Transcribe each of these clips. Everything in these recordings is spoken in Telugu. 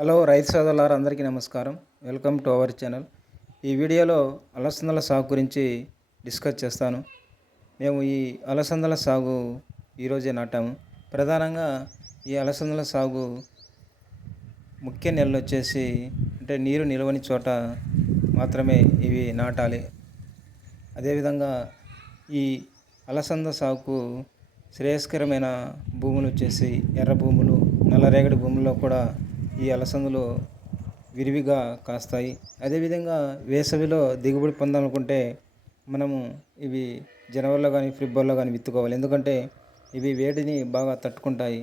హలో రైతు సోదరులారు అందరికీ నమస్కారం. Welcome to our channel. ఈ వీడియోలో అలసందల సాగు గురించి డిస్కస్ చేస్తాను. మేము ఈ అలసందల సాగు ఈరోజే నాటాము. ప్రధానంగా ఈ అలసందల సాగు ముఖ్య నెలలు వచ్చేసి అంటే నీరు నిలవని చోట మాత్రమే ఇవి నాటాలి. అదేవిధంగా ఈ అలసంద సాగుకు శ్రేయస్కరమైన భూములు వచ్చేసి ఎర్ర భూములు నల్లరేగడి భూముల్లో కూడా ఈ అలసందలు విరివిగా కాస్తాయి. అదేవిధంగా వేసవిలో దిగుబడి పొందాలనుకుంటే మనము ఇవి జనవరిలో కానీ ఫిబ్రవరిలో కానీ విత్తుకోవాలి. ఎందుకంటే ఇవి వేడిని బాగా తట్టుకుంటాయి.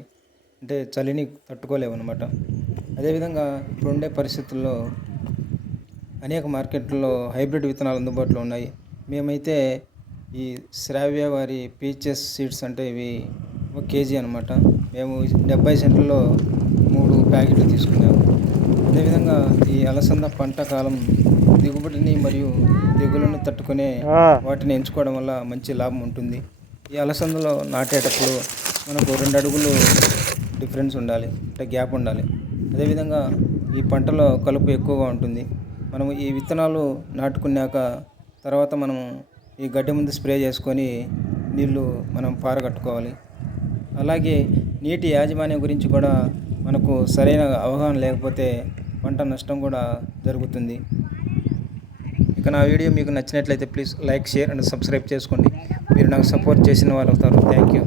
అంటే చలిని తట్టుకోలేవు అనమాట అదేవిధంగా ఇప్పుడుండే పరిస్థితుల్లో అనేక మార్కెట్లలో హైబ్రిడ్ విత్తనాలు అందుబాటులో ఉన్నాయి. మేమైతే ఈ శ్రావ్య వారి పీచెస్ సీడ్స్ అంటే ఇవి ఒక కేజీ అనమాట మేము డెబ్బై సెంట్లలో మూడు ప్యాకెట్లు తీసుకున్నాము. అదేవిధంగా ఈ అలసంద పంట కాలం దిగుబడిని మరియు దిగులను తట్టుకునే వాటిని ఎంచుకోవడం వల్ల మంచి లాభం ఉంటుంది. ఈ అలసందలో నాటేటప్పుడు మనకు రెండు అడుగులు డిఫరెన్స్ ఉండాలి అంటే గ్యాప్ ఉండాలి. అదేవిధంగా ఈ పంటలో కలుపు ఎక్కువగా ఉంటుంది. మనము ఈ విత్తనాలు నాటుకున్నాక తర్వాత మనము ఈ గడ్డి ముందు స్ప్రే చేసుకొని నీళ్ళు మనం పారగట్టుకోవాలి. అలాగే నీటి యాజమాన్యం గురించి కూడా మనకు సరైన అవగాహన లేకపోతే పంట నష్టం కూడా జరుగుతుంది. ఇక నా వీడియో మీకు నచ్చినట్లయితే please like share and subscribe చేసుకోండి. మీరు నాకు సపోర్ట్ చేసిన వాళ్ళు అవుతారు. Thank you.